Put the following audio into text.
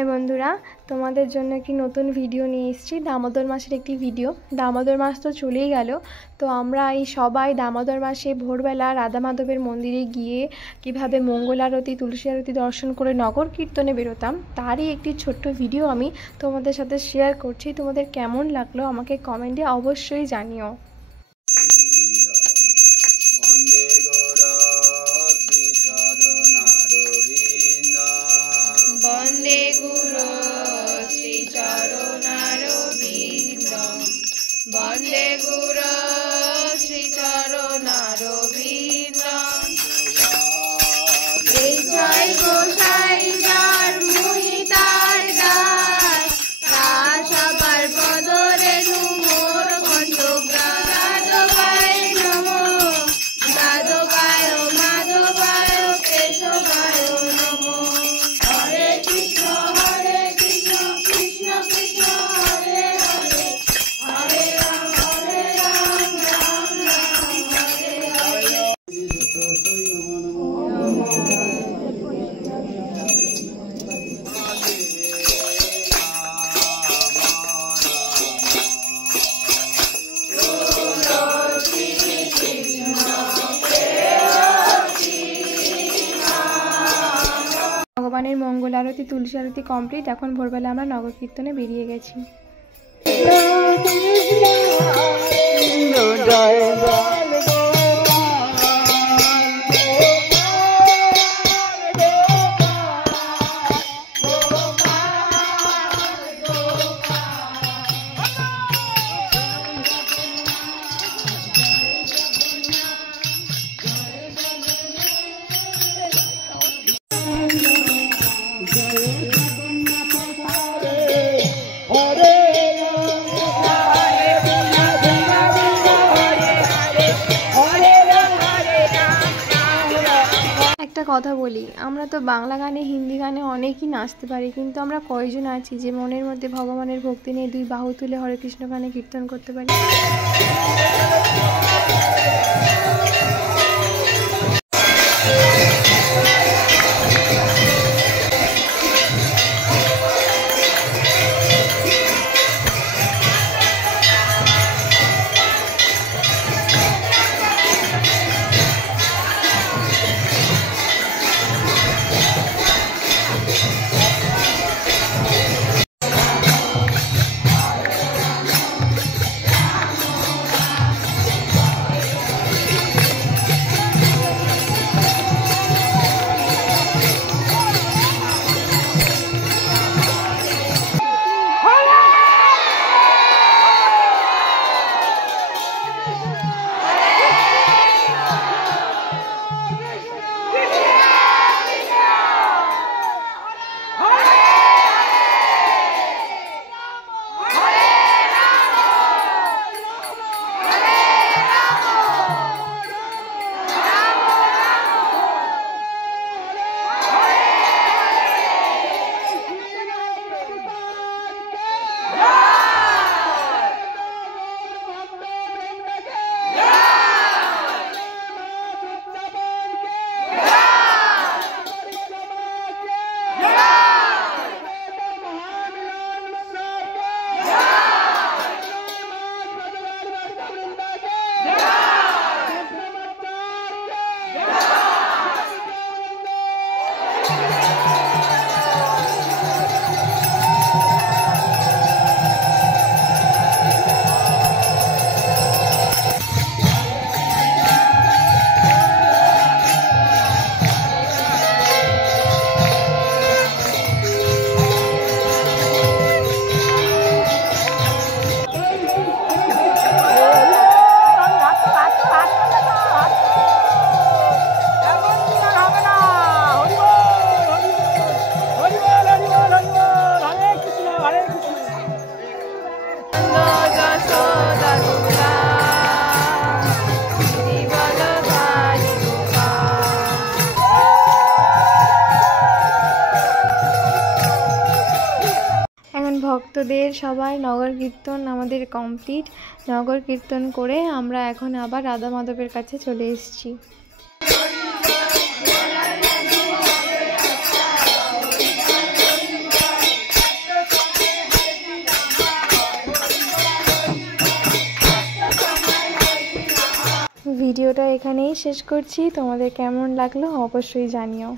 High বন্ধুরা, তোমাদের জন্য একটি নতুন ভিডিও নিয়ে এসেছি। দামোদর মাসের একটি ভিডিও। দামোদর মাস তো চলেই গেল, তো আমরা এই সবাই দামোদর মাসে ভোরবেলা রাধা মাধবের মন্দিরে গিয়ে কিভাবে মঙ্গল আরতি, তুলসী আরতি দর্শন করে নগর কীর্তনে বেরোতাম, তারই একটি ছোট্ট ভিডিও আমি তোমাদের সাথে শেয়ার করছি। তোমাদের কেমন লাগলো আমাকে কমেন্টে অবশ্যই জানিও। বন্দে গুরু শ্রী চরণারবিন্দ, বন্দে গুরু শ্রী চরণারবিন্দ। এই জয় গোসাই যার মুহিতার দাস, তার সবার বদরে মোর কণ্ঠগ্রাম। যাদবায় নমো, যাদবায় মাধবায় কেশবায় নমো। হরে কৃষ্ণ কৃষ্ণ কৃষ্ণ হরে হরে, হরে রাম রাম রাম হরে হরে। ভগবানের মঙ্গল আরতি, তুলসী আরতি কমপ্লিট। এখন ভোরবেলা আমরা নগর কীর্তনে বেরিয়ে গেছি। একটা কথা বলি, আমরা তো বাংলা গানে, হিন্দি গানে অনেকই নাচতে পারি, কিন্তু আমরা কয়জন আছি যে মনের মধ্যে ভগবানের ভক্তি নিয়ে দুই বাহু তুলে হরে কৃষ্ণ গানে কীর্তন করতে পারি? ভক্তদের সবাই নগর কীর্তন আমাদের কমপ্লিট। নগর কীর্তন করে আমরা এখন আবার রাধা মাধবের কাছে চলে এসেছি। ভিডিওটা এখানেই শেষ করছি। তোমাদের কেমন লাগলো অবশ্যই জানিও।